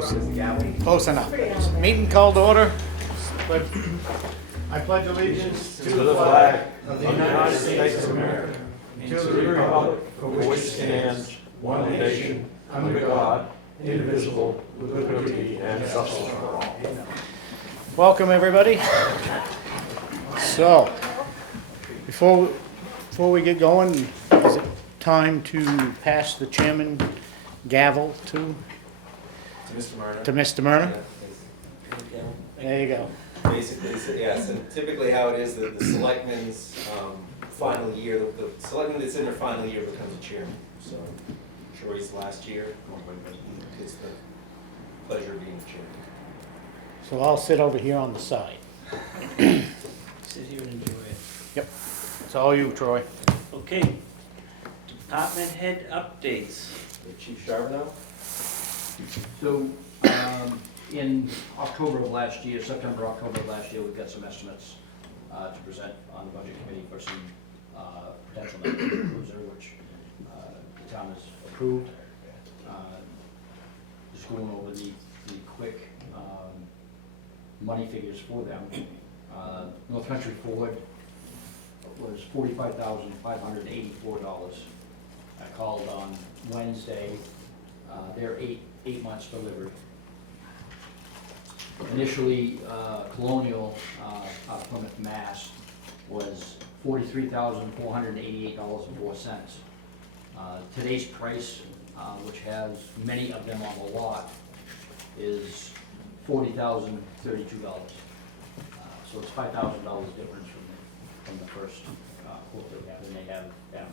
Close enough. Meeting called to order. I pledge allegiance To the flag of the United States of America, and to the republic for which it stands, one nation, under God, indivisible, with liberty and justice for all. Welcome, everybody. So, before we get going, is it time to pass the chairman gavel to Mr. Myrna. Mr. Myrna? Yeah. There you go. Basically, so, yeah, so typically how it is that the selectmen's final year, the selectman that's in their final year becomes a chairman. So I'm sure he's last year, but he gets the pleasure of being the chairman. So I'll sit over here on the side. Sit here and enjoy it. Yep. It's all you, Troy. Okay, department head updates. Chief Charbonneau? So, in October of last year, September, October of last year, we've got some estimates to present on the budget committee for some potential net cruiser, which the town has approved. Just going over the quick money figures for them. North Country Ford was $45,584. I called on Wednesday. They're eight months delivered. Initially, Colonial, out of Plymouth, Mass, was $43,488.04. Today's price, which has many of them on the lot, is $40,032. So it's $5,000 difference from the first quote that we have, and they have them.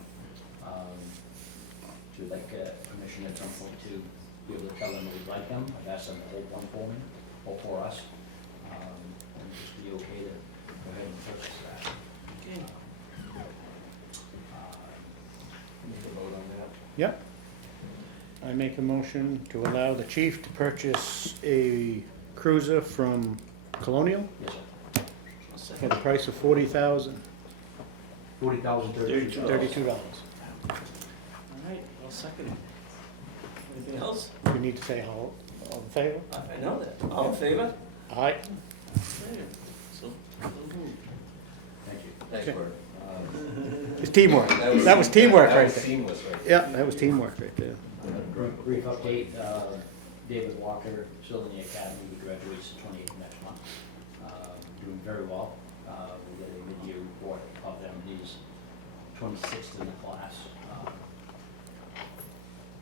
To like permission at some point to be able to tell them that we like them. I've asked them to hold one for me, or for us, and just be okay to go ahead and purchase that. Okay. Need to vote on that. Yep. I make a motion to allow the chief to purchase a cruiser from Colonial Yes, sir. for the price of $40,032. $40,032. All right, I'll second it. Anything else? You need to say all in favor? I know that. All in favor? Aye. Okay. So moved. Thank you. Thanks, Bert. It's teamwork. That was teamwork That right was there. seamless right there. Yeah, that was teamwork right there. Brief update, David Walker, still in the academy, he graduates the 28th next month. Doing very well. We'll get a mid-year report of them. He's 26th in the class.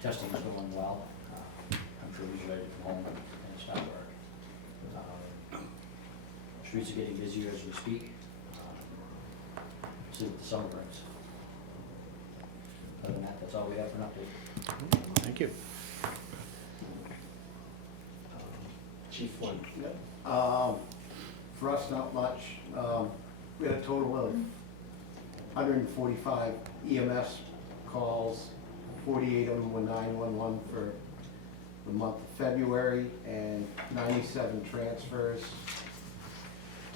Testing is going well. I'm sure he's ready to come home and start work. Streets are getting busier as we speak. See what the summer brings. Other than that, that's all we have for an update. Thank you. Chief Flynn. For us, not much. We had a total of 145 EMS calls, 48 of them were 911 for the month of February, and 97 transfers.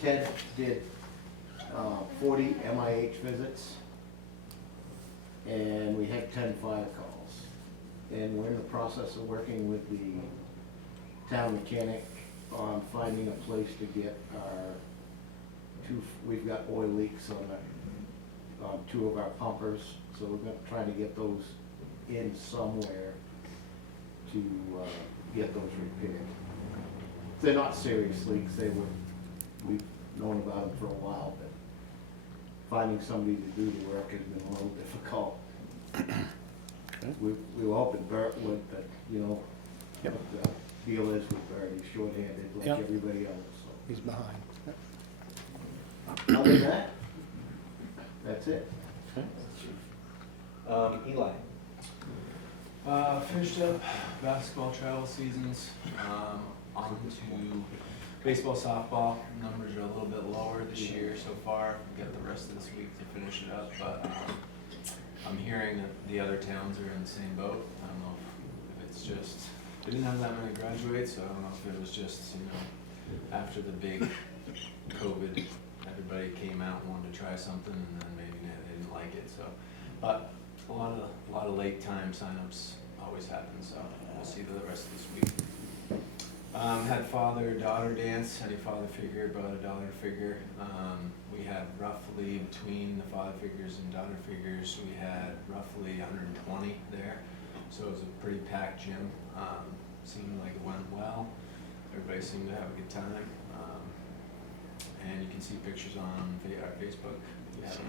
Ted did 40 MIH visits, and we had 10 fire calls. And we're in the process of working with the town mechanic on finding a place to get our we've got oil leaks on two of our pumpers, so we're gonna try to get those in somewhere to get those repaired. They're not serious leaks, we've known about them for a while, but finding somebody to do the work has been a little difficult. Okay. We were hoping Bert would, but you know, Yep. what the deal is with Bert, he's short-handed like Yep. everybody else, so. He's behind. Other than that, that's it. Eli. Finished up basketball travel seasons, on to baseball, softball. Numbers are a little bit lower this year so far. We've got the rest of this week to finish it up, but I'm hearing that the other towns are in the same boat. I don't know if it's just, they didn't have that many graduates, so I don't know if it was just, after the big COVID, everybody came out and wanted to try something, and then maybe they didn't like it, so. But a lot of late time signups always happen, so we'll see the rest of this week. Had father-daughter dance, had a father figure, brother-daughter figure. We had roughly, between the father figures and daughter figures, we had roughly 120 there. So it was a pretty packed gym. Seemed like it went well. Everybody seemed to have a good time. And you can see pictures on our Facebook if you haven't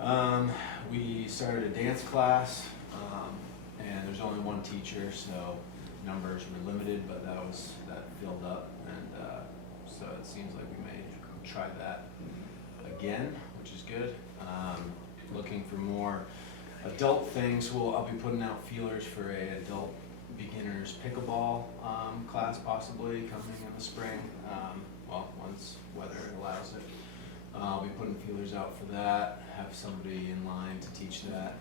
already. We started a dance class, and there's only one teacher, so numbers were limited, but that filled up, and so it seems like we may try that again, which is good. Looking for more adult things. I'll be putting out feelers for a adult beginners pickleball class possibly coming in the spring. Well, once weather allows it. I'll be putting feelers out for that, have somebody in line to teach that,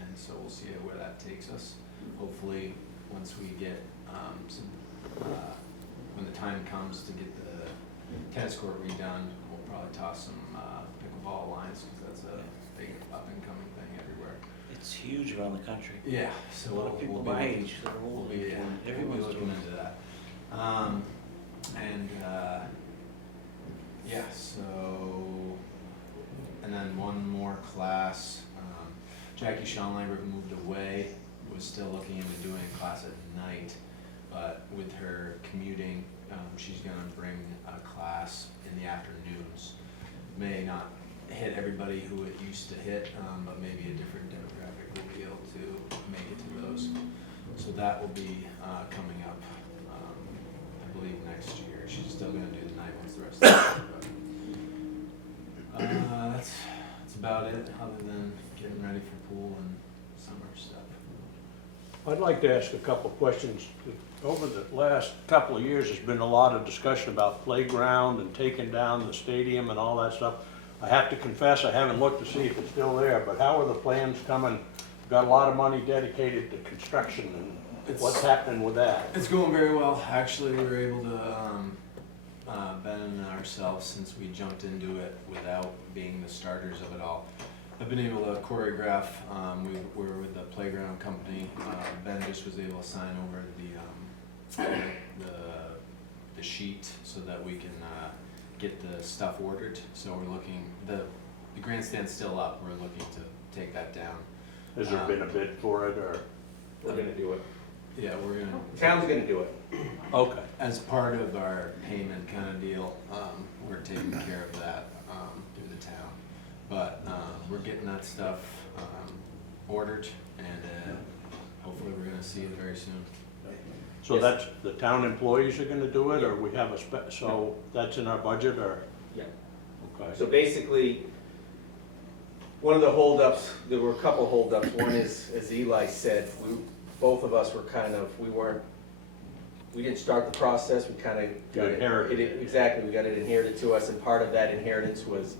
and so we'll see where that takes us. Hopefully, once we get when the time comes to get the tennis court redone, we'll probably toss some pickleball lines, because that's a big up and coming thing everywhere. It's huge around the country. Yeah, so A lot of people my age that are old, everyone's looking doing it. into that. Yeah, so, and then one more class. Jackie Schonleiber, who moved away, was still looking into doing a class at night, but with her commuting, she's gonna bring a class in the afternoons. May not hit everybody who it used to hit, but maybe a different demographic will be able to make it to those. So that will be coming up, I believe, next year. She's still gonna do the night ones the rest of the year. But, that's about it, other than getting ready for pool and summer stuff. I'd like to ask a couple of questions. Over the last couple of years, there's been a lot of discussion about playground and taking down the stadium and all that stuff. I have to confess, I haven't looked to see if it's still there, but how are the plans coming? Got a lot of money dedicated to construction, and what's happening with that? It's going very well. Actually, we were able to, Ben and ourselves, since we jumped into it without being the starters of it all, I've been able to choreograph. We were with the playground company. Ben just was able to sign over the sheet so that we can get the stuff ordered. So we're looking, the grandstand's still up. We're looking to take that down. Has there been a bid for it, or? We're gonna do it. Yeah, we're gonna. Town's gonna do it. Okay. As part of our payment kind of deal, we're taking care of that through the town. But we're getting that stuff ordered, and hopefully we're gonna see it very soon. So Yes. that's, the town employees are gonna do it, or we have so that's in our budget, or? Yeah. Okay. So basically, one of the holdups, there were a couple holdups. One is, as Eli said, both of us were kind of, we didn't start the process, we kind of got it. Inherited it. Exactly, we got it inherited to us, and part of that inheritance was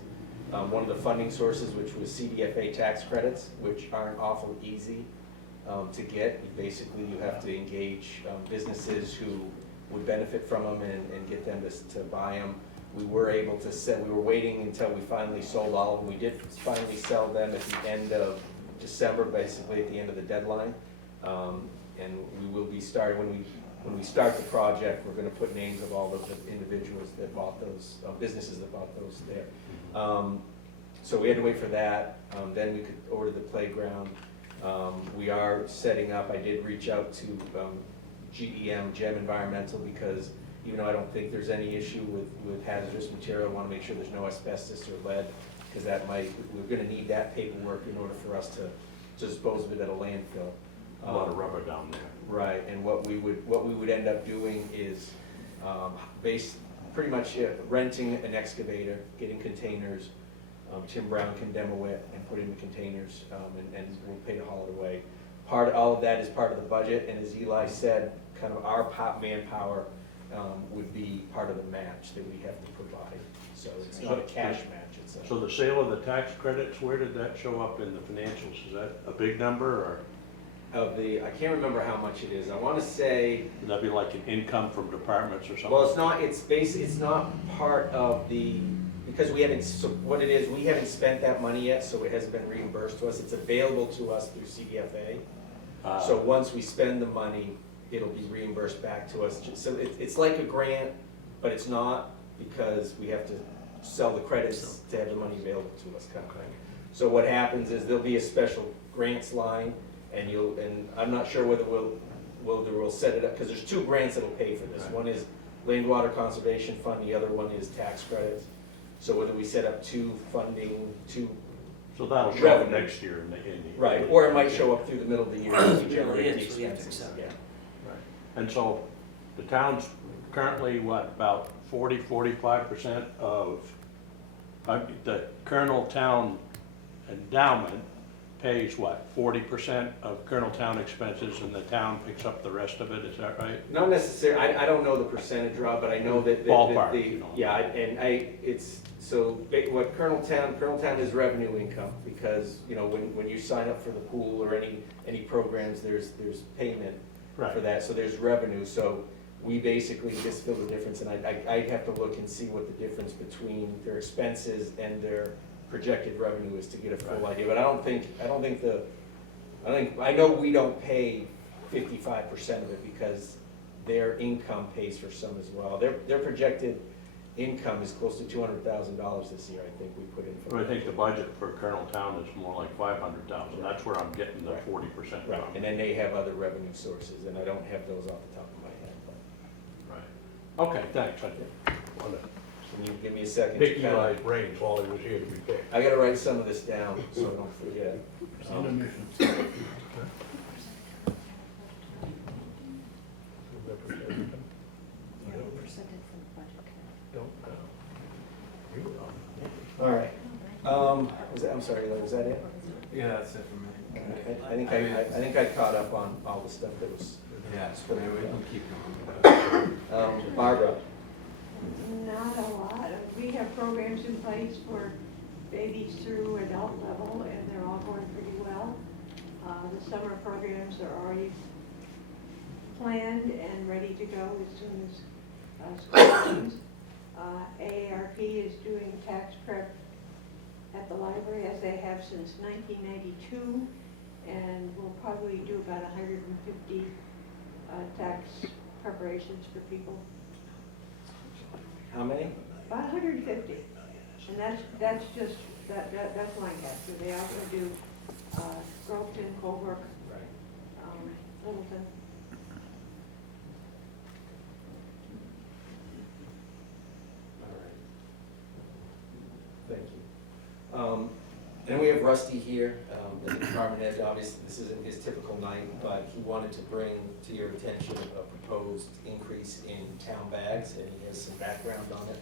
one of the funding sources, which was CDFA tax credits, which aren't awful easy to get. Basically, you have to engage businesses who would benefit from them and get them to buy them. We were able to sell, we were waiting until we finally sold all of them. We did finally sell them at the end of December, basically at the end of the deadline. And we will be starting, when we start the project, we're gonna put names of all the individuals that bought those, businesses that bought those there. So we had to wait for that, then we could order the playground. We are setting up, I did reach out to GEM Environmental, because even though I don't think there's any issue with hazardous material, I wanna make sure there's no asbestos or lead, because we're gonna need that paperwork in order for us to dispose of it at a landfill. A lot of rubber down there. Right, and what we would end up doing is pretty much renting an excavator, getting containers. Tim Brown can demo it and put in the containers, and we'll pay to haul it away. All of that is part of the budget, and as Eli said, kind of our manpower would be part of the match that we have to provide. So it's not a cash match, it's a. So the sale of the tax credits, where did that show up in the financials? Is that a big number, or I can't remember how much it is. I wanna say, would that be like an income from departments or something? well, it's not part of because we haven't, so what it is, we haven't spent that money yet, so it hasn't been reimbursed to us. It's available to us through CDFA. So once we spend the money, it'll be reimbursed back to us. So it's like a grant, but it's not, because we have to sell the credits to have the money available to us, kind of thing. So what happens is there'll be a special grants line, and I'm not sure whether we'll set it up, because there's 2 grants that'll pay for this. One is Land Water Conservation Fund, the other one is tax credits. So whether we set up 2 funding, 2. So that'll show up Revenue. next year in the. Right, or it might show up through the middle of the year as we Really generate the is, we have to expenses, accept yeah. it. And so the town's currently, what, about 45% of, the Kernel Town endowment pays what, 40% of Kernel Town expenses, and the town picks up the rest of it, is that right? Not necessarily, I don't know the percentage, Rob, but I know that. Ballpark, the you know. Yeah, what Kernel Town is revenue income, because, you know, when you sign up for the pool or any programs, there's payment for Right. that, so there's revenue, so we basically just fill the difference, and I'd have to look and see what the difference between their expenses and their projected revenue is to get a full idea, but I know we don't pay 55% of it, because their income pays for some as well. Their projected income is close to $200,000 this year, I think we put in for. So I think the budget for Kernel Town is more like 500,000, that's where I'm getting the Right. 40% Right, from. and then they have other revenue sources, and I don't have those off the top of my head, but, Right. Okay, thanks, I wanted to can you give me a second? to pick kinda- Eli's brains while he was here to be picked. I gotta write some of this down, so I don't forget. All right, I'm sorry, was that it? Yeah, that's it for me. I think I caught up on all the stuff that was, Yeah, so maybe we can keep going. Barbara. Not a lot. We have programs in place for babies through adult level, and they're all going pretty well. The summer programs are already planned and ready to go as soon as school opens. AARP is doing tax prep at the library, as they have since 1992, and we'll probably do about 150 tax preparations for people. How many? About 150, and that's just, that's Lancaster. They also do Groveton, Colebrook, Littleton. All right. Thank you. And we have Rusty here, the department head. Obviously, this isn't his typical night, but he wanted to bring to your attention a proposed increase in town bags, and he has some background on it.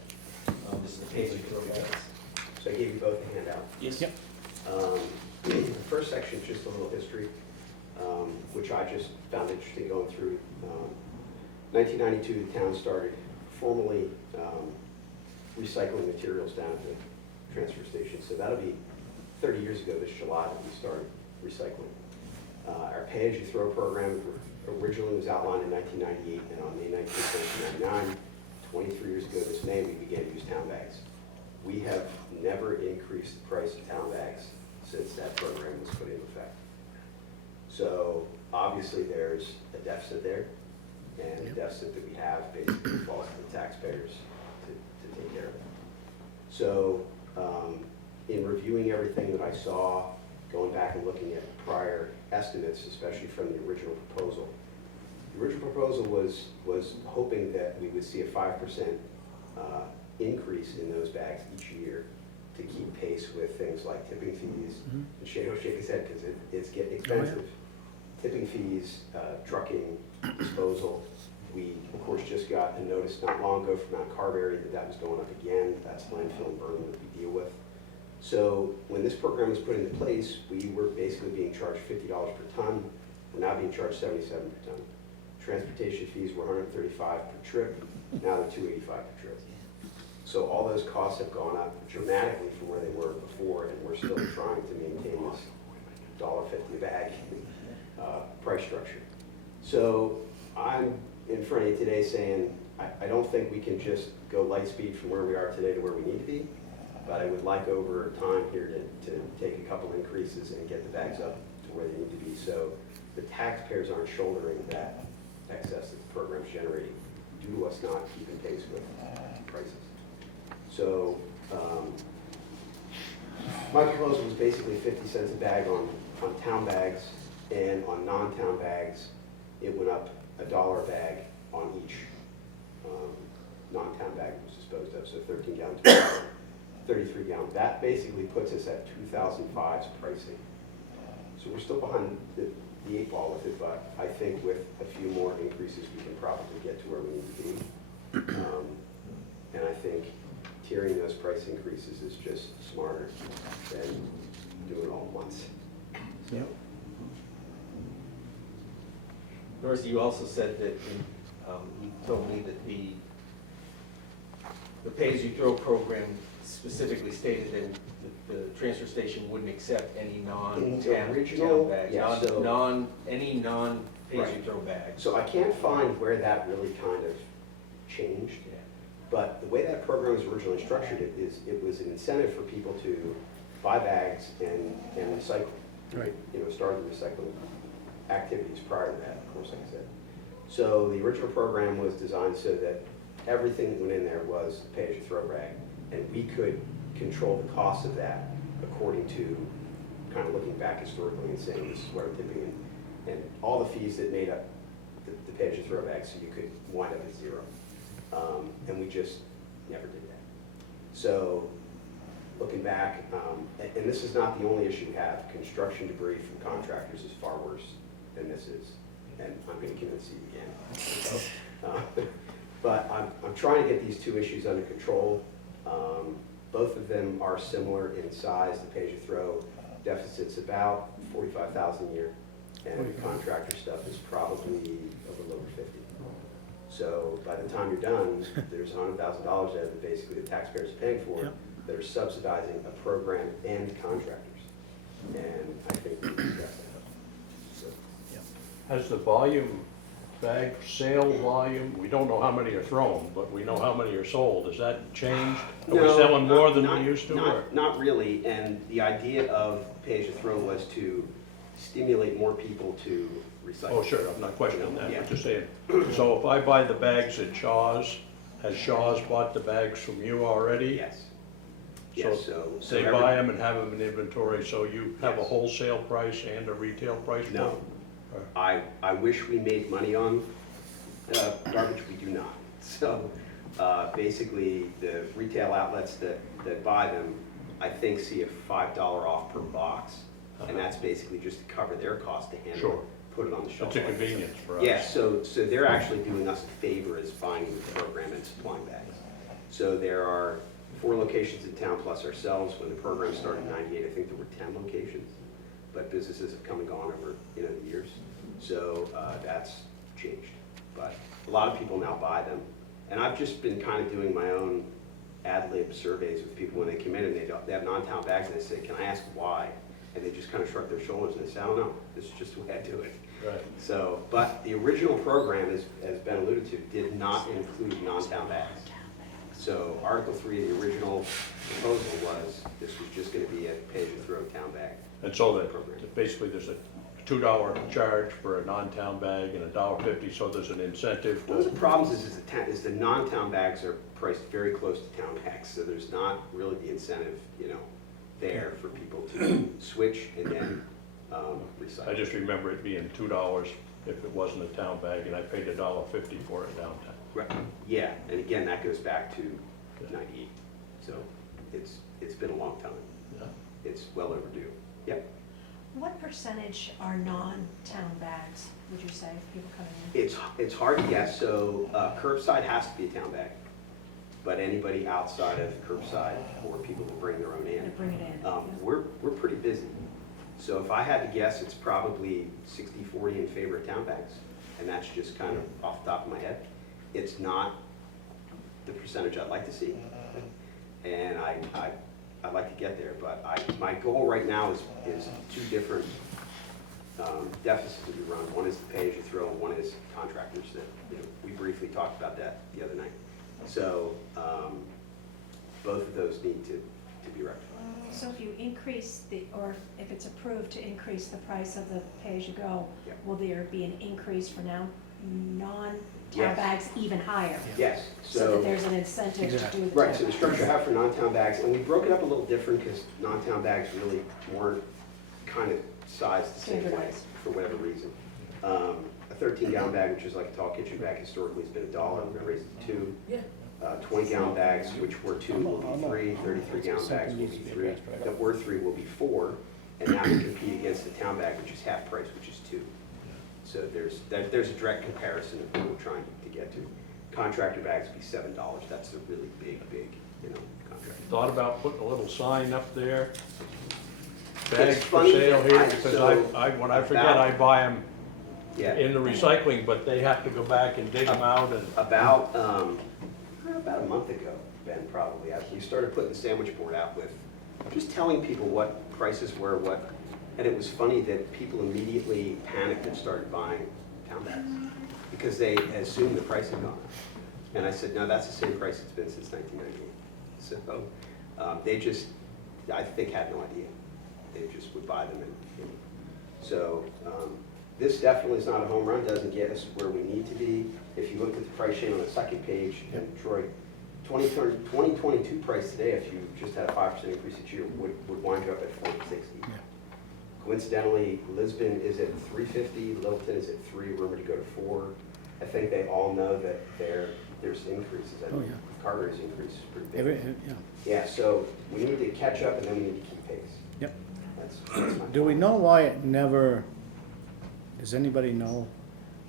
This is the page you throw bags. So I gave you both a handout. Yes. Yep. The first section is just a little history, which I just found interesting going through. 1992, the town started formally recycling materials down at the transfer station. So that'll be 30 years ago this July that we started recycling. Our pay-as-you-throw program originally was outlined in 1998, and on May 19th, 1999, 23 years ago this May, we began to use town bags. We have never increased the price of town bags since that program was put in effect. So obviously there's a deficit there, and the deficit that we have basically falls to the taxpayers to take care of it. So in reviewing everything that I saw, going back and looking at prior estimates, especially from the original proposal, the original proposal was hoping that we would see a 5% increase in those bags each year to keep pace with things like tipping fees. And Shane will shake his head because it's getting expensive. Tipping fees, trucking, disposal. We, of course, just got a notice not long ago from Mount Carberry that was going up again. That's landfill in Berlin that we deal with. So when this program was put into place, we were basically being charged $50 per ton. We're now being charged $77 per ton. Transportation fees were $135 per trip. Now they're $285 per trip. So all those costs have gone up dramatically from where they were before, and we're still trying to maintain this $1.50 a bag price structure. So I'm in front of you today saying I don't think we can just go light speed from where we are today to where we need to be, but I would like over time here to take a couple increases and get the bags up to where they need to be, so the taxpayers aren't shouldering that excess that the program's generating due to us not keeping pace with prices. So, my proposal was basically 50 cents a bag on town bags, and on non-town bags, it went up $1 a bag on each non-town bag was disposed of, so 13 gallon, 33 gallon. That basically puts us at 2005's pricing. So we're still behind the 8 ball with it, but I think with a few more increases, we can probably get to where we need to be. And I think tiering those price increases is just smarter than doing it all at once. So, Yep. Doris, you also said that, you told me that the pay-as-you-throw program specifically stated that the transfer station wouldn't accept any non-town original, bags, yeah, so- any non-pay-as-you-throw bags. So I can't find where that really kind of changed. Yeah. But the way that program was originally structured, it was an incentive for people to buy bags and recycle. Right. Start the recycling activities prior to that, of course, like I said. So the original program was designed so that everything that went in there was pay-as-you-throw bag, and we could control the cost of that according to kind of looking back historically and saying this is what we're tipping in, and all the fees that made up the pay-as-you-throw bag, so you could wind up at zero. And we just never did that. So looking back, and this is not the only issue we have, construction debris from contractors is far worse than this is, and I'm going to convince you again. So, but I'm trying to get these two issues under control. Both of them are similar in size. The pay-as-you-throw deficit's about 45,000 a year, and the contractor stuff is probably a little over 50. So by the time you're done, there's $100,000 there that basically the taxpayers are paying for, Yep. that are subsidizing a program and contractors. And I think we can address that. So, Has the volume, bag sale volume, we don't know how many are thrown, but we know how many are sold. Has that changed? Are we No, selling more than not- we used to? or- Not really, and the idea of pay-as-you-throw was to stimulate more people to recycle. Oh, sure, I'm not questioning that, Yeah. I'm just saying. So if I buy the bags at Shaw's, has Shaw's bought the bags from you already? Yes. Yes, so. They buy them and have them in inventory, so you have a Yes. wholesale price and a retail price? for No. them? I wish we made money on garbage, we do not. So basically, the retail outlets that buy them, I think, see a $5 off per box. And that's basically just to cover their cost to handle Sure. it, put it on the shelf. It's a convenience for us. Yeah, so they're actually doing us a favor as finding the program and supplying bags. So there are 4 locations in town plus ourselves. When the program started in '98, I think there were 10 locations. But businesses have come and gone over, the years. So that's changed. But a lot of people now buy them. And I've just been kind of doing my own ad lib surveys with people when they come in and they have non-town bags, and they say, can I ask why? And they just kind of shrug their shoulders and they say, I don't know, this is just the way I do it. Right. So, but the original program, as Ben alluded to, did not include non-town bags. So Article 3 of the original proposal was, this was just gonna be a pay-as-you-throw town bag. And so Program. that basically there's a $2 charge for a non-town bag and $1.50, so there's an incentive One of the to, problems is the non-town bags are priced very close to town bags, so there's not really the incentive, there for people to switch and then recycle. I just remember it being $2 if it wasn't a town bag, and I paid $1.50 for it downtown. Right, yeah, and again, that goes back to '98, so it's been a long time. Yeah. It's well overdue. Yep. What percentage are non-town bags, would you say, for people coming in? It's hard to guess, so curbside has to be a town bag, but anybody outside of curbside or people that bring their own To in, bring it in? Yeah. we're pretty busy. So if I had to guess, it's probably 60-40 in favor of town bags, and that's just kind of off the top of my head. It's not the percentage I'd like to see, and I'd like to get there, but my goal right now is 2 different deficits that we run. One is the pay-as-you-throw, and one is contractors that, we briefly talked about that the other night. So both of those need to be rectified. So if you increase or if it's approved to increase the price of the pay-as-you-go, Yeah. will there be an increase for non-town Yes. bags even higher. Yes, So that there's an incentive to Exactly. do the. Right, so the structure I have for non-town bags, and we broke it up a little different because non-town bags really weren't kind of sized the same way Standardized. for whatever reason. A 13-gallon bag, which is like a tall kitchen bag, historically has been $1, we're gonna raise it to $2. Yeah. 20-gallon bags, which were 2, will be 3, 33-gallon bags will be 3, that were 3 will be 4, and now we compete against the town bag, which is half price, which is 2. So there's a direct comparison of what we're trying to get to. Contractor bags would be $7, that's a really big, contractor. Thought about putting a little sign up there, It's bags for funny sale that here, I- because so when I forget, I buy them Yeah, in the recycling, but they have to go back and dig them out and. about a month ago, Ben, probably, we started putting the sandwich board out with, just telling people what prices were, and it was funny that people immediately panicked and started buying town bags, because they assumed the price had gone up. And I said, no, that's the same price it's been since 1998. So they just, I think, had no idea. They just would buy them. So this definitely is not a home run, doesn't get us where we need to be. If you looked at the price sheet on the second page, and Troy, 2022 price today, if you just had a 5% increase each year, would wind you up at $460. Yeah. Coincidentally, Lisbon is at $350, Littleton is at $3, Rumor to go to $4. I think they all know that there's increases. I Oh, mean, yeah. Carver's increase is pretty big. Yeah. Yeah, so we need to catch up and then we need to keep pace. Yep. That's my Do we point. know why it never, does anybody know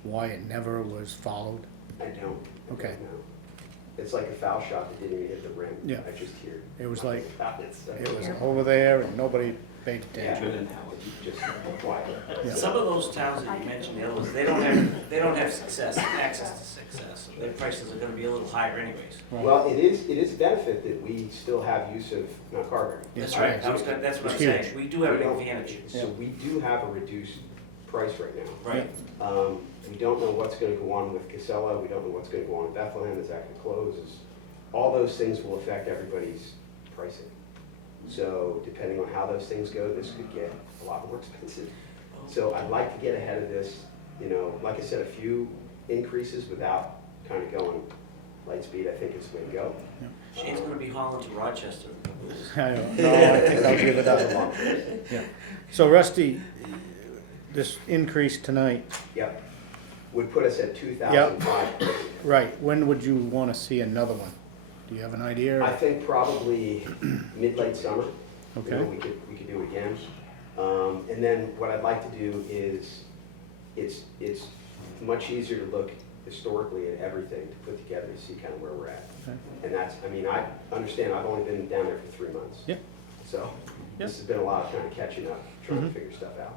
why it never was followed? I don't. Okay. know. It's like a foul shot that didn't even hit the rim. Yeah. I just hear. It was like, About it, so- it was over there and nobody paid Yeah, attention. just quiet. Yeah. Some of those towns that you mentioned, the other ones, they don't have access to success. Their prices are gonna be a little higher anyways. Well, it is a benefit that we still have use of Mount Carver. That's Yes, right, right. that's what I'm It's saying. huge. We do have We an don't- advantage. So we do have a reduced price right now. Right. We don't know what's gonna go on with Casella, we don't know what's gonna go on with Bethlehem, is that gonna close? All those things will affect everybody's pricing. So depending on how those things go, this could get a lot more expensive. So I'd like to get ahead of this, like I said, a few increases without kind of going light speed, I think is the way to go. Shane's gonna be hauling to Rochester. I don't know, I think I'll give it up. Yeah. So Rusty, this increase tonight, Yep, would put us at 2,005. right, when would you want to see another one? Do you have an idea? I think probably mid-late summer. Okay. We could do it again. And then what I'd like to do is, it's much easier to look historically at everything to put together to see kind of where we're at. Okay. And I understand, I've only been down there for 3 months. Yep. So this has been a lot of kind of catching up, trying to figure stuff out.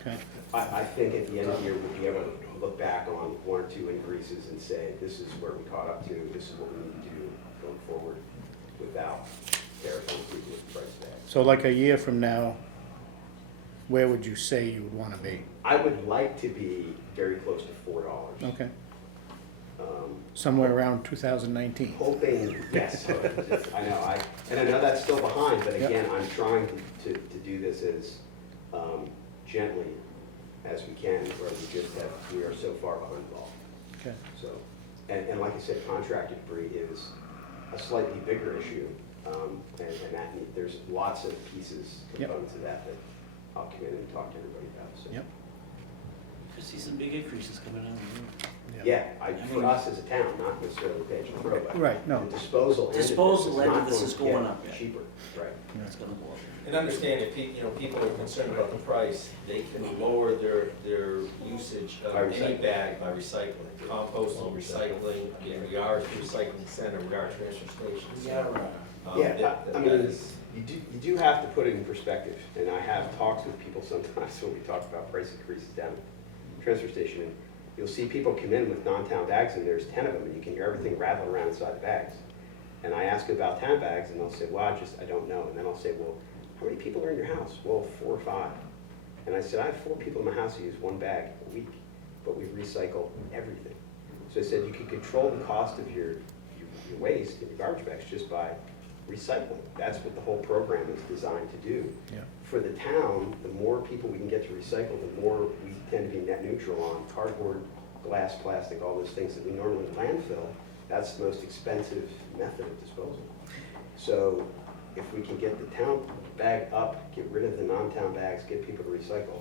Okay, I think at the end of the year, we'll be able to look back on 1 or 2 increases and say, this is where we caught up to, this is what we need to do going forward without terrifying people with the price tag. so like a year from now, where would you say you would want to be? I would like to be very close to $4. Okay, Um, somewhere around 2019. Hoping, yes, I know, and I know that's still behind, but Yep. again, I'm trying to do this as gently as we can, where we are so far behind the ball. Okay, So, and like I said, contracted debris is a slightly bigger issue, and there's lots of pieces, Yep. components of that I'll come in and talk to everybody about, so. Yep. Could see some big increases coming down the road. Yeah, for us as a town, not necessarily Page and Throw, but Right, no. the disposal end of this Disposal end of not this going is to going get up, yeah. cheaper, right. It's gonna go up. And understand if people are concerned about the price, they can lower their usage of By any recycling. bag by recycling, composting, recycling. Again, we are a recycling center, we are a transfer station. so, Yeah, that I mean, is- you do have to put it in perspective, and I have talked with people sometimes when we talk about price increases down at the transfer station, and you'll see people come in with non-town bags, and there's 10 of them, and you can hear everything rattle around inside the bags. And I ask about town bags, and they'll say, well, I don't know. And then I'll say, well, how many people are in your house? Well, 4 or 5. And I said, I have 4 people in my house who use 1 bag a week, but we recycle everything. So I said, you can control the cost of your waste and your garbage bags just by recycling. That's what the whole program is designed to do Yeah. for the town, the more people we can get to recycle, the more we tend to be net neutral on cardboard, glass, plastic, all those things that we normally landfill. That's the most expensive method of disposal. So if we can get the town bag up, get rid of the non-town bags, get people to recycle,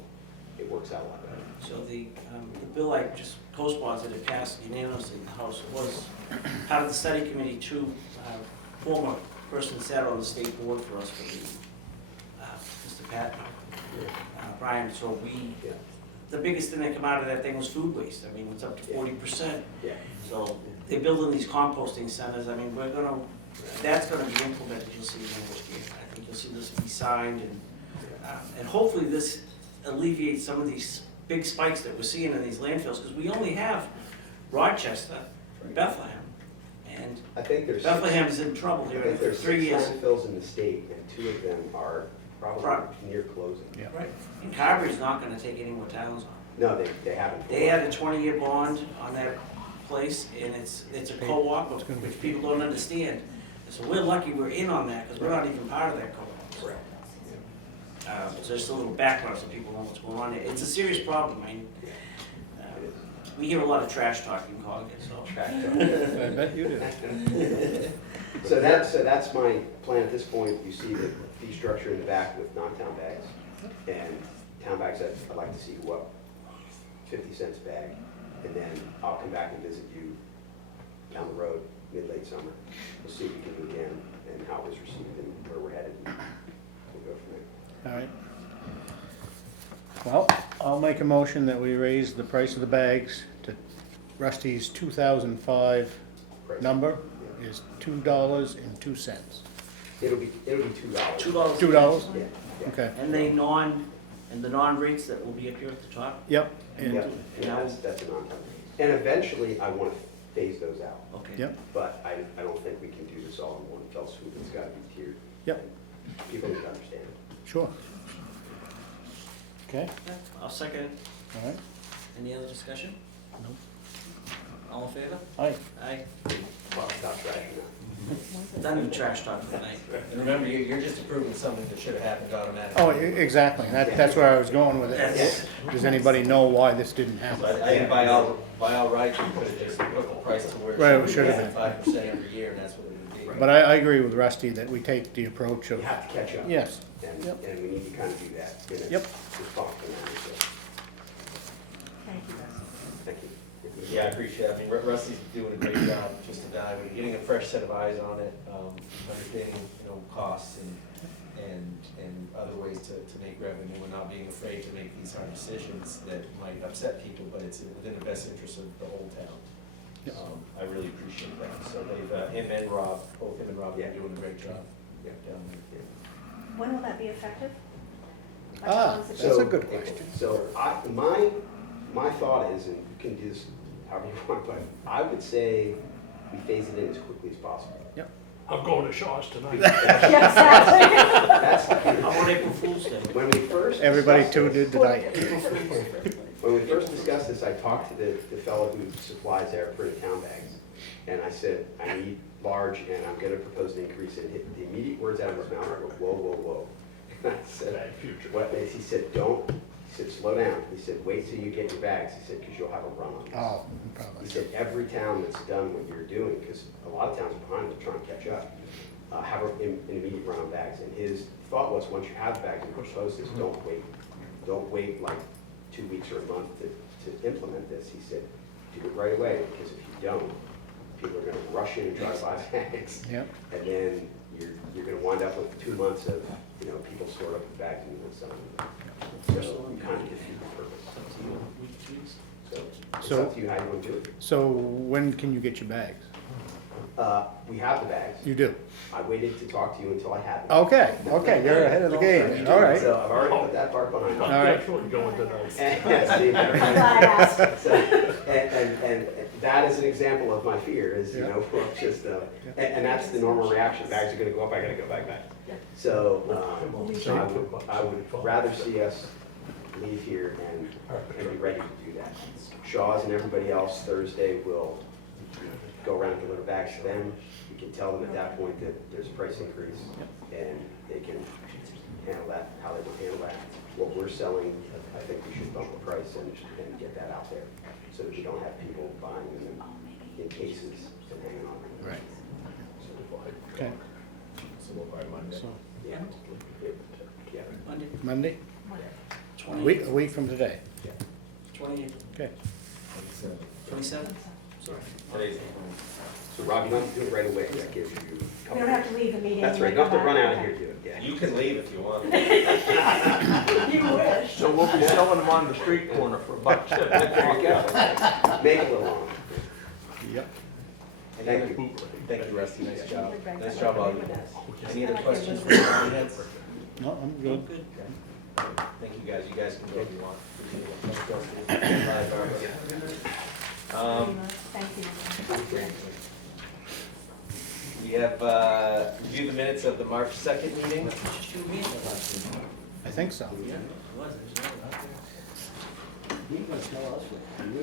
it works out a lot better. So the bill I just co-sponsored, it passed unanimously in the House, was part of the study committee, two former person sat on the state board for us for the, Mr. Pat, Brian, so we, Yeah. the biggest thing that came out of that thing was food waste. I mean, it's up to 40%. Yeah. So they're building these composting centers. I mean, that's gonna be implemented, you'll see next year. I think you'll see this be signed and hopefully this alleviates some of these big spikes that we're seeing in these landfills, because we only have Rochester, Bethlehem, and I think there's Bethlehem is in trouble I here think for there's 3 years. 6 landfills in the state, and 2 of them are probably Right. near closing. Yeah. Right, and Carver's not gonna take any more towns on. No, they haven't. They had a 20-year bond on that place, and it's a co-op, which people don't understand. So we're lucky we're in on that, because we're not even part of that co-op. Correct. So just a little background so people know what's going on there. It's a serious problem. I mean, we hear a lot of trash talk in Concord, so. I bet you do. So that's my plan at this point. You see the fee structure in the back with non-town bags. And town bags, I'd like to see go up 50 cents a bag. And then I'll come back and visit you down the road, mid-late summer. We'll see if we can do it again and how it was received and where we're headed. We'll go from there. All right. Well, I'll make a motion that we raise the price of the bags to Rusty's 2005 Price. number is $2.02. It'll be $2. $2. $2? Yeah, yeah. Okay, And the non-rates that will be up here at the top? yep, and, Yep, and that's a non-town. And eventually, I want to phase those out. Okay. yep, But I don't think we can do this all in one fell swoop. It's got to be tiered. Yep. People need to understand it. sure. Okay, I'll second it. all right, Any other discussion? No. All in favor? aye. Aye. Well, stop trashing that. Done with trash talk for the night. And remember, you're just approving something that should have happened automatically. Oh, exactly, that's where I was going with it. Does anybody know why this didn't happen? I think by all rights, you could have just put the price to where Right, it it should should have be, been. 5% every year, and that's what it would be. But I agree with Rusty that we take the approach You of, have to catch up. yes, And, Yep. and we need to kind of do that in a Yep. responsible manner. So, Thank you, Russ. thank you. Yeah, I appreciate it. I mean, Rusty's doing a great job just evaluating, getting a fresh set of eyes on it, understanding, costs and other ways to make revenue and not being afraid to make these hard decisions that might upset people, but it's within the best interest of the whole town. Yep. I really appreciate that. So they've, him and Rob, both him and Rob are doing a great job down there. When will that be effective? Ah, Like, That's a good question. So my thought is, and you can do this however you want, but I would say we phase it in as quickly as possible. I'm going to Shaw's tonight. Yeah, exactly. That's the key. How about April Fool's Day? When we first Everybody discussed tuned this- in tonight. When we first discussed this, I talked to the fellow who supplies our printed town bags. And I said, I need large, and I'm gonna propose an increase in it. The immediate words out of his mouth were, whoa, whoa, whoa. And I said, Bad future. what, he said, don't, he said, slow down. He said, wait till you get your bags. He said, because you'll have a run on this. Oh, He probably. said, every town that's done what you're doing, because a lot of towns are behind, they're trying to catch up, have an immediate run on bags. And his thought was, once you have the bags and propose this, don't wait. Don't wait like 2 weeks or a month to implement this. He said, do it right away, because if you don't, people are gonna rush in and try to buy bags. Yep, And then you're gonna wind up with 2 months of, people stored up with bags and then selling them. So you kind of defeat the purpose. So it's So- up to you how you want to do it. so when can you get your bags? We have the bags. You do? I waited to talk to you until I had them. Okay, you're ahead of the game, all right. So I've already put that part behind me. All right. Actually going tonight. See, I'm glad I asked. So, and that is an example of my fear is, well, just, and that's the normal reaction. Bags are gonna go up, I gotta go back. So, I would rather see us leave here and be ready to do that. Shaw's and everybody else Thursday will go around and deliver bags to them. We can tell them at that point that there's a price increase and they can handle that, how they would handle that. What we're selling, I think we should bump the price and get that out there, so that you don't have people buying them in cases and hanging on. Right. Okay, So we'll buy Monday. so, Yeah. Yeah. Monday, Monday, a 28th, week from today, 28th, okay. 27th? Sorry. Today's, So Rob, you don't have to do it right away, that gives you. We don't have to leave the meeting. That's right, you don't have to run out of here to do it, yeah. you can leave if you want. You wish. So we'll be selling them on the street corner for $1.50. There you go. Make it a little longer. Yep. Thank you. Thank you, Rusty, nice job. Rebecca, Nice job, all you. with us. Any other I like questions your from the audience? No, I'm good. Good. Thank you, guys. You guys can go if you want. Bye, Barbara. Thank you. We have reviewed the minutes of the March 2nd meeting. I think so. Yeah, it was, there's no out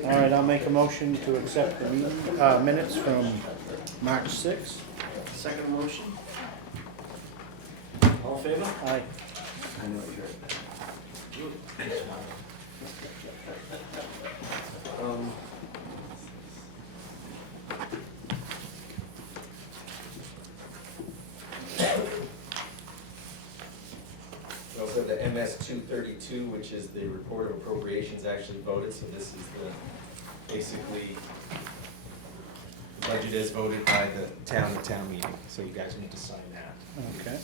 there. All right, I'll make a motion to accept the minutes from March 6th. Second motion? All in favor? Aye. We also have the MS 232, which is the report of appropriations actually voted, so this is the, basically, the budget is voted by the town meeting, so you guys need to sign that. Okay.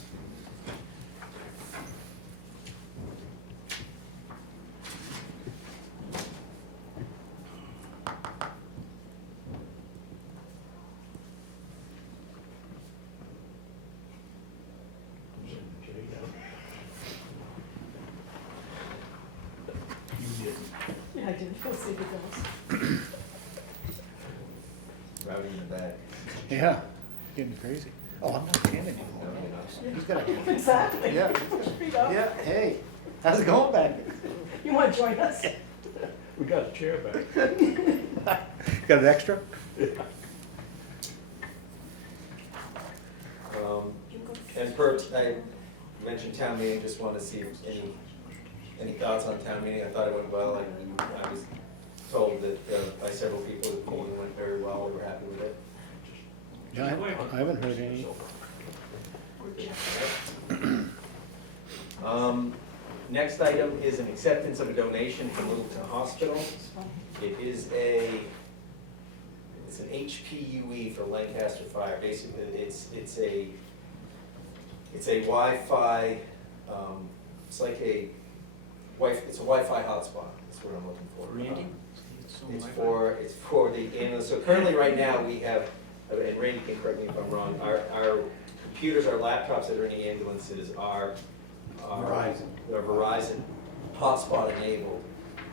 Yeah, I didn't feel see the bills. Rowdy in the back. Yeah, getting crazy. Oh, I'm not Ken anymore. He's got a, Exactly. yeah, Straight up. yeah, hey, how's it going back? You want to join us? We got a chair back. Got an extra? And per, I mentioned town meeting, just wanted to see if any thoughts on town meeting. I thought it went well, and I was told that by several people that the meeting went very well, they were happy with it. Yeah, I haven't heard any. Next item is an acceptance of a donation from Littleton Hospital. It is it's an HPUE for Lancaster Fire. Basically, it's a Wi-Fi, it's like it's a Wi-Fi hotspot, that's what I'm looking for. Randy? It's for the ambulance. So currently, right now, we have, and Randy can correct me if I'm wrong, our computers, our laptops that are in the ambulances are Verizon hotspot enabled,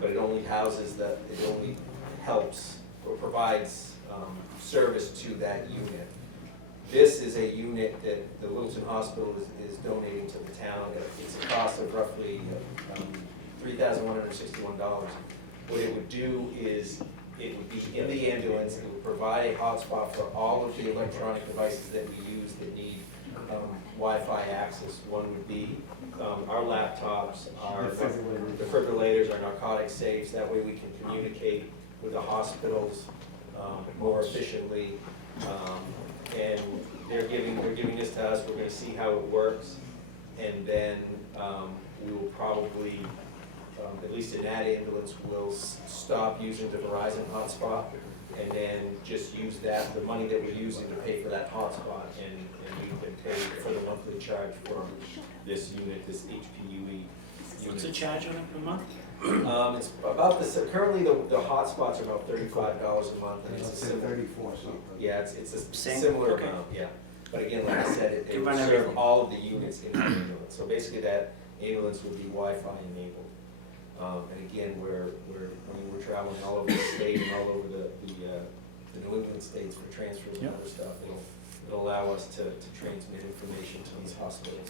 but it only houses it only helps or provides service to that unit. This is a unit that the Littleton Hospital is donating to the town. It's a cost of roughly $3,161. What it would do is, it would be in the ambulance, it would provide a hotspot for all of the electronic devices that we use that need Wi-Fi access. One would be our laptops, our defibrillators, our narcotic safes. That way we can communicate with the hospitals more efficiently. And they're giving this to us. We're going to see how it works, and then we will probably, at least in that ambulance, we'll stop using the Verizon hotspot, and then just use the money that we're using to pay for that hotspot, and we can pay for the monthly charge for this unit, this HPUE What's the unit. charge on it per month? It's about this, currently the hotspots are about $35 a month, and it's a similar, 34 something. yeah, it's a Same? similar Okay. amount, yeah. But again, like I said, it Can will run serve everything. all of the units in the ambulance. So basically, that ambulance would be Wi-Fi enabled. And again, we're traveling all over the state and all over the New England states for transfers and Yep. other stuff. It'll allow us to transmit information to these hospitals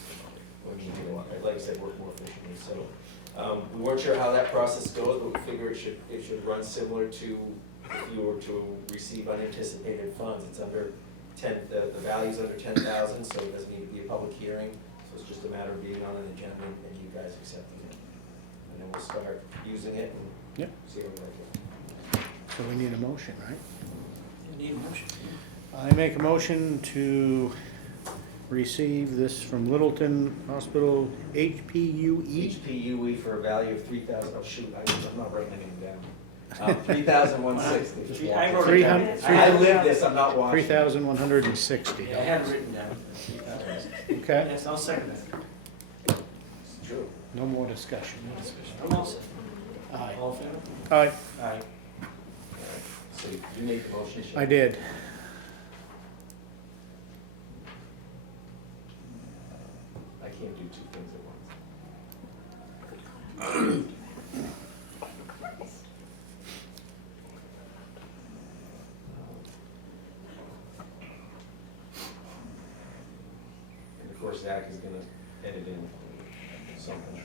when we do, like I said, work more efficiently. So we weren't sure how that process goes, but we figure it should run similar to if you were to receive unanticipated funds. It's under the value's under 10,000, so it doesn't need to be a public hearing. So it's just a matter of being on an agenda and you guys accepting it. And then we'll start using it and Yep. see where we go. So we need a motion, right? You need a motion. I make a motion to receive this from Littleton Hospital HPUE. HPUE for a value of 3,000, oh shoot, I'm not writing anything down. 3,160. I wrote it Three down. hun- I live this, I'm not watching. $3,160. Yeah, I had it written down. Okay, Yes, I'll second that. It's true. no more discussion. I'm all set. Aye. All in favor? Aye, Aye. So you made the motion, Shane? I did. I can't do two things at once. And of course, Zach is gonna edit in something,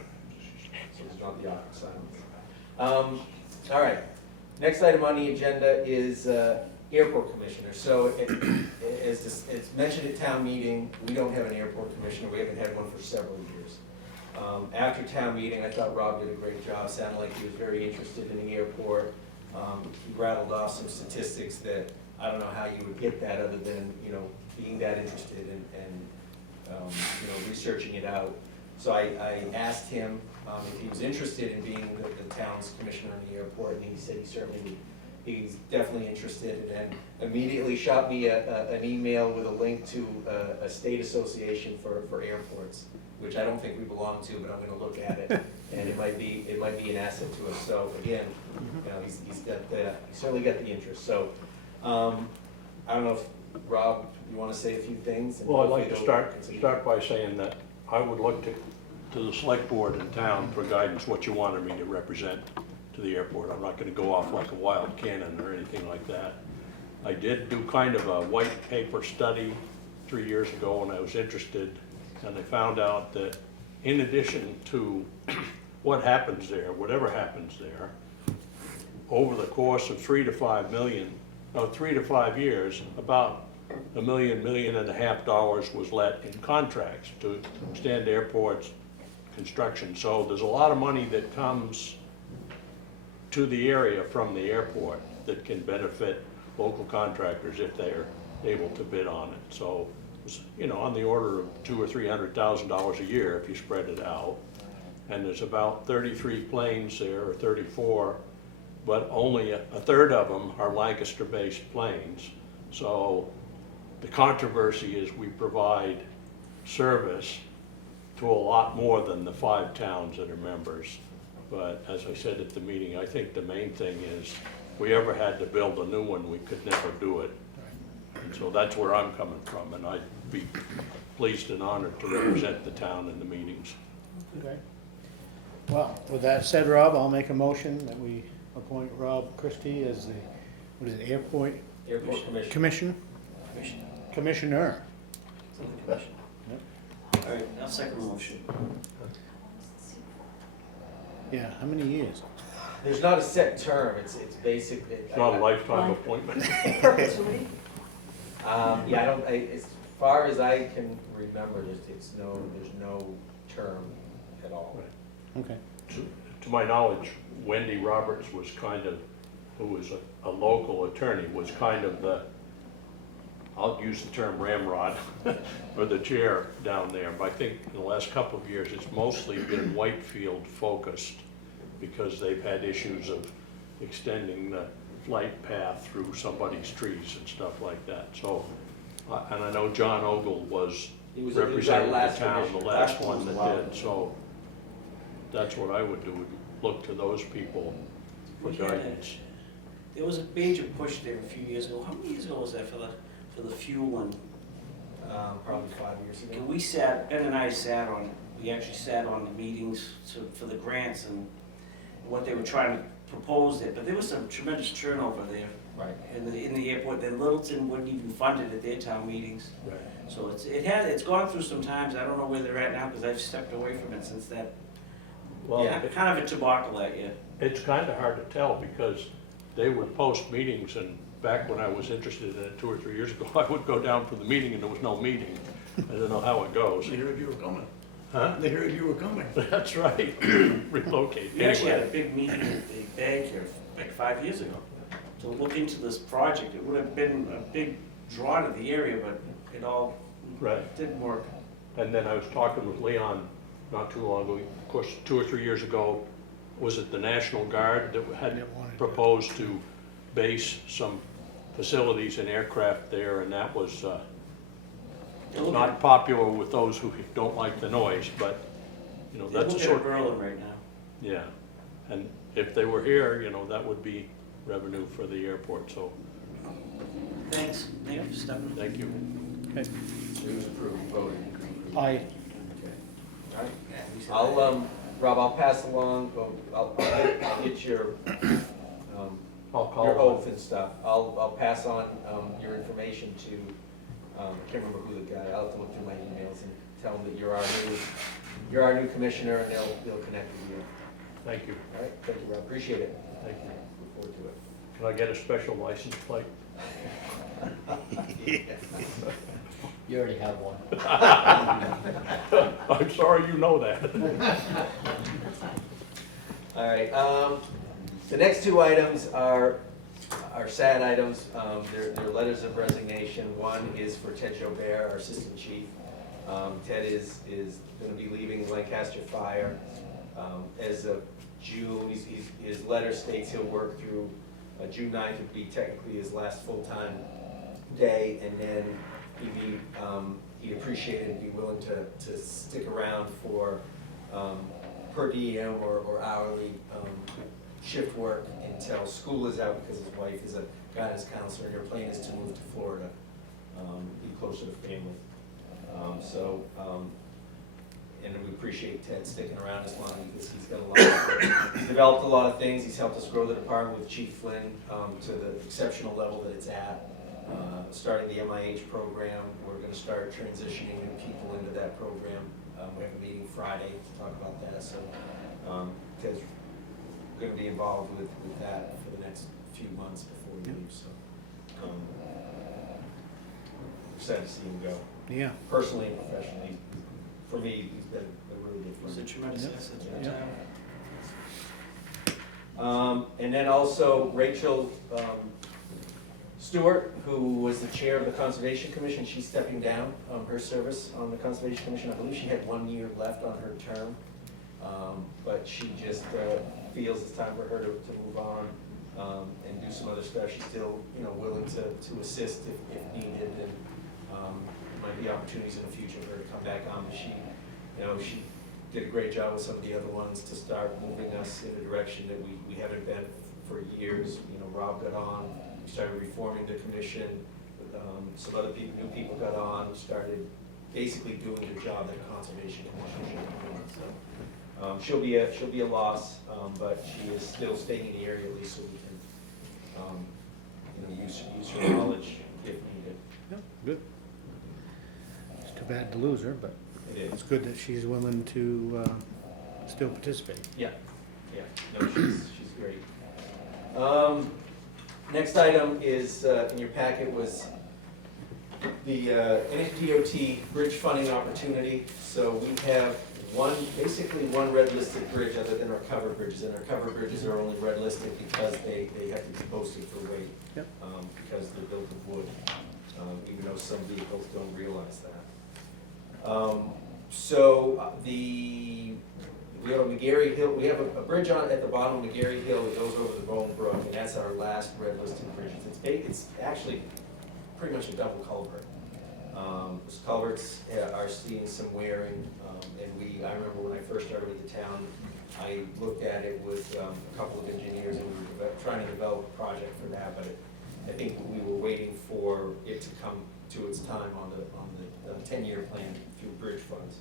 so it's not the awkward silence. All right, next item on the agenda is airport commissioner. So it's mentioned at town meeting, we don't have an airport commissioner, we haven't had one for several years. After town meeting, I thought Rob did a great job, sounded like he was very interested in the airport. He rattled off some statistics that, I don't know how you would get that other than, you know, being that interested and you know, researching it out. So I asked him if he was interested in being the town's commissioner on the airport, and he said he certainly would. He's definitely interested, and immediately shot me an email with a link to a state association for airports, which I don't think we belong to, but I'm gonna look at it, and it might be an asset to us. So again, you know, he's certainly got the interest. So I don't know if, Rob, you wanna say a few things? And Well, I'd like to hopefully they'll start consider- by saying that I would look to the select board in town for guidance, what you wanted me to represent to the airport. I'm not gonna go off like a wild cannon or anything like that. I did do kind of a white paper study 3 years ago when I was interested, and I found out that in addition to what happens there, whatever happens there, over the course of 3 to 5 years, about $1 million, $1.5 million was let in contracts to extend airports, construction. So there's a lot of money that comes to the area from the airport that can benefit local contractors if they're able to bid on it. So, it's, you know, on the order of $200,000 or $300,000 a year if you spread it out. And there's about 33 planes there, or 34, but only a third of them are Lancaster-based planes. So the controversy is we provide service to a lot more than the 5 towns that are members. But as I said at the meeting, I think the main thing is, if we ever had to build a new one, we could never do it. And so that's where I'm coming from, and I'd be pleased and honored to represent the town in the meetings. Okay. Well, with that said, Rob, I'll make a motion that we appoint Rob Christie as the, what is it, airport Airport commission. commission? Commissioner. It's on the commission. Yep. All right, I'll second the motion. Yeah, how many years? There's not a set term, it's basic. It's not a lifetime appointment. Perpetuity. Yeah, I don't, as far as I can remember, there's no term at all. Okay. To my knowledge, Wendy Roberts was kind of, who was a local attorney, was kind of the, I'll use the term ramrod, or the chair down there. But I think in the last couple of years, it's mostly been Whitefield focused, because they've had issues of extending the flight path through somebody's trees and stuff like that. So, and I know John Ogle was He was our representing the last town, the commissioner. last Last one was a that while did. ago. So that's what I would do, would look to those people for We had guidance. There was a major push there a few years ago. How many years ago was that for the fuel and, Probably 5 years ago. we sat, Ben and I sat on, we actually sat on the meetings for the grants and what they were trying to propose there, but there was some tremendous turnover there Right. in the airport, that Littleton wouldn't even fund it at their town meetings. Right. So it's gone through some times. I don't know where they're at now, because I've stepped away from it since that, Well, yeah, kind of a debacle that year. it's kind of hard to tell, because they would post meetings, and back when I was interested in it 2 or 3 years ago, I would go down for the meeting and there was no meeting. I don't know how it goes. Neither of you were coming. Huh? They heard you were coming. That's right, relocate. We actually had a Anyway, big meeting with the bank here like 5 years ago to look into this project. It would have been a big draw to the area, but it all Right. didn't work. And then I was talking with Leon not too long ago, of course, 2 or 3 years ago, was it the National Guard that had That wanted to- proposed to base some facilities and aircraft there, and that was They're looking not at- popular with those who don't like the noise, but, you know, they're that's a looking at sort, Berlin right now. yeah. And if they were here, you know, that would be revenue for the airport, so, Thanks, thank you for stepping in. thank you. Okay. It was approved, voted. Aye. All right. Yeah, we said I'll, that. Rob, I'll pass along, I'll get your, I'll call your them. oath and stuff. I'll pass on, your information to, I can't remember who the guy, I'll have to look through my emails and tell them that you're our new commissioner, and they'll connect with you. Thank you, All right, thank you, Rob, appreciate it. thank you. Look forward to it. Can I get a special license plate? You already have one. I'm sorry you know that. All right, the next two items are sad items. They're letters of resignation. One is for Ted Jobert, our assistant chief. Ted is gonna be leaving Lancaster Fire, as of June. His letter states he'll work through, June 9th would be technically his last full-time day, and then he'd appreciate it and be willing to stick around for, per diem or hourly shift work until school is out, because his wife is a guidance counselor, and her plan is to move to Florida, be closer to family. And we appreciate Ted sticking around as long, because he's developed a lot of things. He's helped us grow the department with Chief Flynn to the exceptional level that it's at. Starting the MIH program, we're gonna start transitioning new people into that program. We have a meeting Friday to talk about that, so Ted's gonna be involved with that for the next few months before we leave, so. We're sad to see him go. Yeah. Personally and professionally, for me, he's been a really good It was a friend. tremendous asset to the Yeah. town. And then also Rachel Stewart, who was the chair of the Conservation Commission, she's stepping down her service on the Conservation Commission. I believe she had 1 year left on her term, but she just feels it's time for her to move on and do some other stuff. She's still, willing to assist if needed, and might be opportunities in the future for her to come back on. But she did a great job with some of the other ones to start moving us in a direction that we haven't been for years. Rob got on, we started reforming the commission, some other people, new people got on, started basically doing the job that a conservation commission should be doing. So she'll be a loss, but she is still staying in the area, at least, so we can use her knowledge if needed. Yeah, good. It's too bad to lose her, but It it's is. good that she's willing to still participate. Yeah, no, she's great. Next item is, in your packet was the NHDOT bridge funding opportunity. So we have basically one red listed bridge other than our cover bridges, and our cover bridges are only red listed because they have to be posted for weight. Yep. Because they're built of wood, even though some vehicles don't realize that. We have a McGarry Hill, we have a bridge at the bottom of McGarry Hill that goes over the Bone Brook, and that's our last red listed bridge. It's actually pretty much a double culvert. Those culverts are seeing some wearing, and I remember when I first started with the town, I looked at it with a couple of engineers, and we were trying to develop a project for that, but I think we were waiting for it to come to its time on the 10-year plan through bridge funds.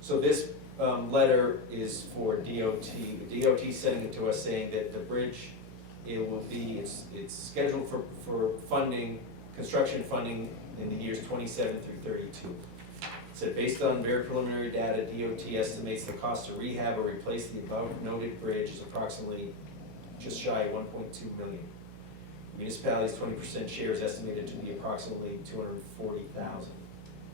So this letter is for DOT. The DOT sending it to us saying that the bridge, it's scheduled for funding, construction funding in the years 27 through 32. It said, based on very preliminary data, DOT estimates the cost to rehab or replace the above noted bridge is approximately just shy of $1.2 million. Municipality's 20% share is estimated to be approximately $240,000.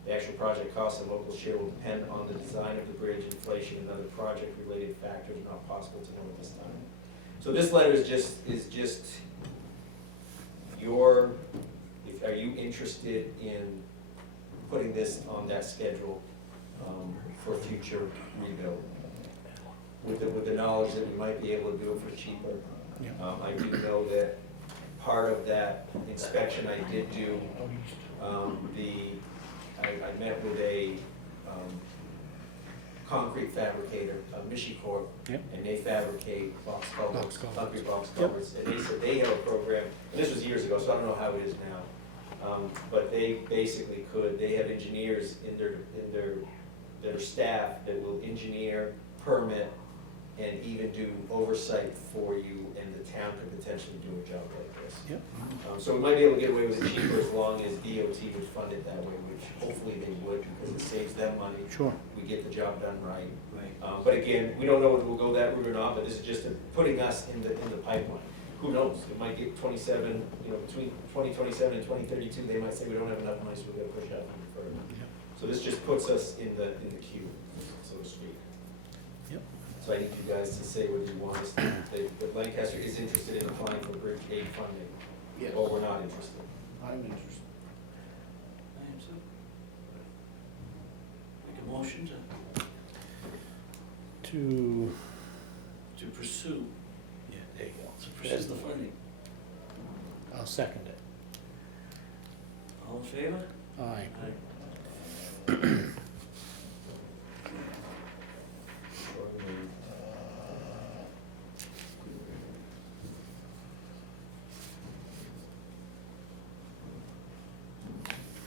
The actual project costs and local share will depend on the design of the bridge, inflation, and other project-related factors not possible to know at this time. So this letter is just are you interested in putting this on that schedule for future rebuild? With the knowledge that we might be able to do it for cheaper. Yeah. I do know that part of that inspection I did do, I met with a concrete fabricator, Michicorp, Yep. and they fabricate box culverts, Box culverts. concrete box Yep. culverts. And they said they have a program, and this was years ago, so I don't know how it is now. But they basically they have engineers in their staff that will engineer, permit, and even do oversight for you, and the town could potentially do a job like this. Yep. So we might be able to get away with it cheaper as long as DOT would fund it that way, which hopefully they would, because it saves them money. Sure. We get the job done right. Right. But again, we don't know whether we'll go that route or not, but this is just putting us in the pipeline. Who knows, it might get 27, between 2027 and 2032, they might say we don't have enough money, so we're gonna push out even further. Yep. So this just puts us in the queue, so to speak. Yep. So I need you guys to say whether you want us, that Lancaster is interested in applying for bridge aid funding, Yes. or we're not interested. I'm interested. I am so. Make a motion to pursue, Yeah, there you go. to pursue the funding. I'll second it. All in favor? Aye.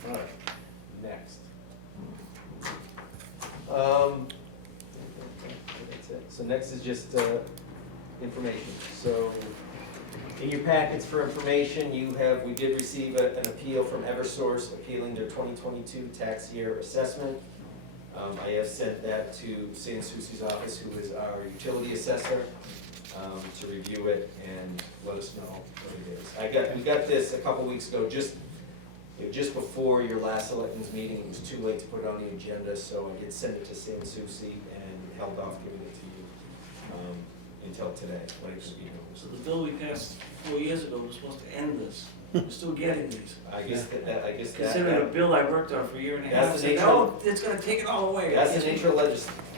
All right, next. That's it. So next is just information. So in your packets for information, we did receive an appeal from Eversource appealing their 2022 tax year assessment. I have sent that to San Souci's office, who is our utility assessor, to review it and let us know what it is. We got this a couple weeks ago, just before your last selectmen's meeting. It was too late to put it on the agenda, so I did send it to San Souci and held off giving it to you until today, when it should be So noticed. the bill we passed 4 years ago was supposed to end this. We're still getting these. I guess Considering a bill I worked on for a year and a half, I That's the said, nature no, it's gonna take it all away. That's the nature of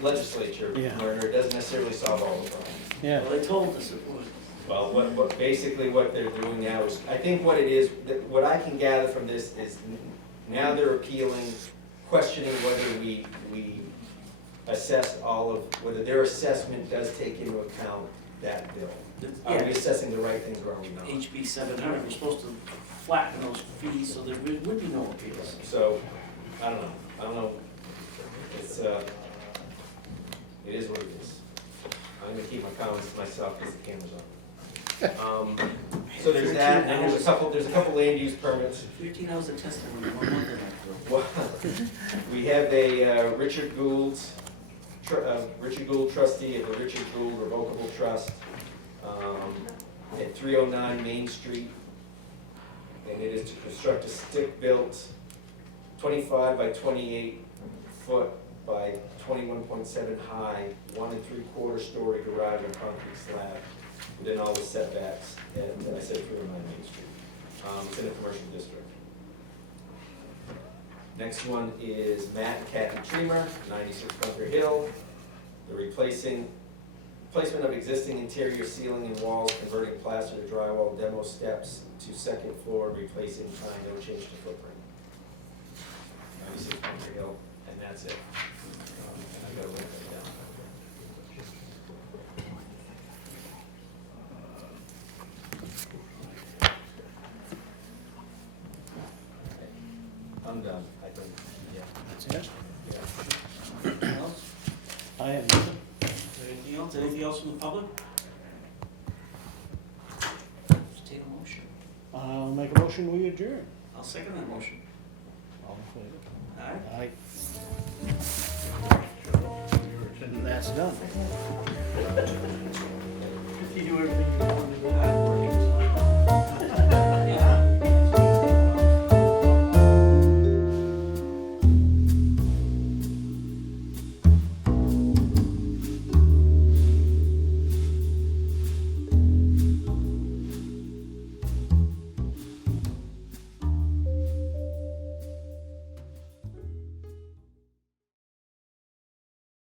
legislature, Yeah. where it doesn't necessarily solve all the problems. Yeah. Well, they told us it would. Well, basically what they're doing now is, I think what it is, what I can gather from this is now they're appealing, questioning whether we assess whether their assessment does take into account that bill. Are we assessing the right things or are we not? HB 700, we're supposed to flatten those fees so there would be no appeals. So, I don't know. It's, it is what it is. I'm gonna keep my comments to myself because the camera's on. So there's that, and there's a couple land use permits. 15 hours of testimony, 1 month of that. Well, we have a Richard Gould trustee of the Richard Gould Revocable Trust at 309 Main Street. And it is to construct a stick-built 25 by 28 foot by 21.7 high, 1 3/4 story garage on concrete slab within all the setbacks at, I said 309 Main Street. It's in a commercial district. Next one is Matt and Kathy Tremer, 96 Bunker Hill. The replacement of existing interior ceiling and walls, converting plaster to drywall, demo steps to second floor, replacing time, no change to footprint. 96 Bunker Hill, and that's it. And I gotta write that down. I'm done, I think, yeah. That's it? Yeah. Anything else? I have nothing. Anything else? Anything else from the public? Just take a motion. I'll make a motion, we adjourn. I'll second that motion. All in favor? All right? Aye. And that's done. You do everything.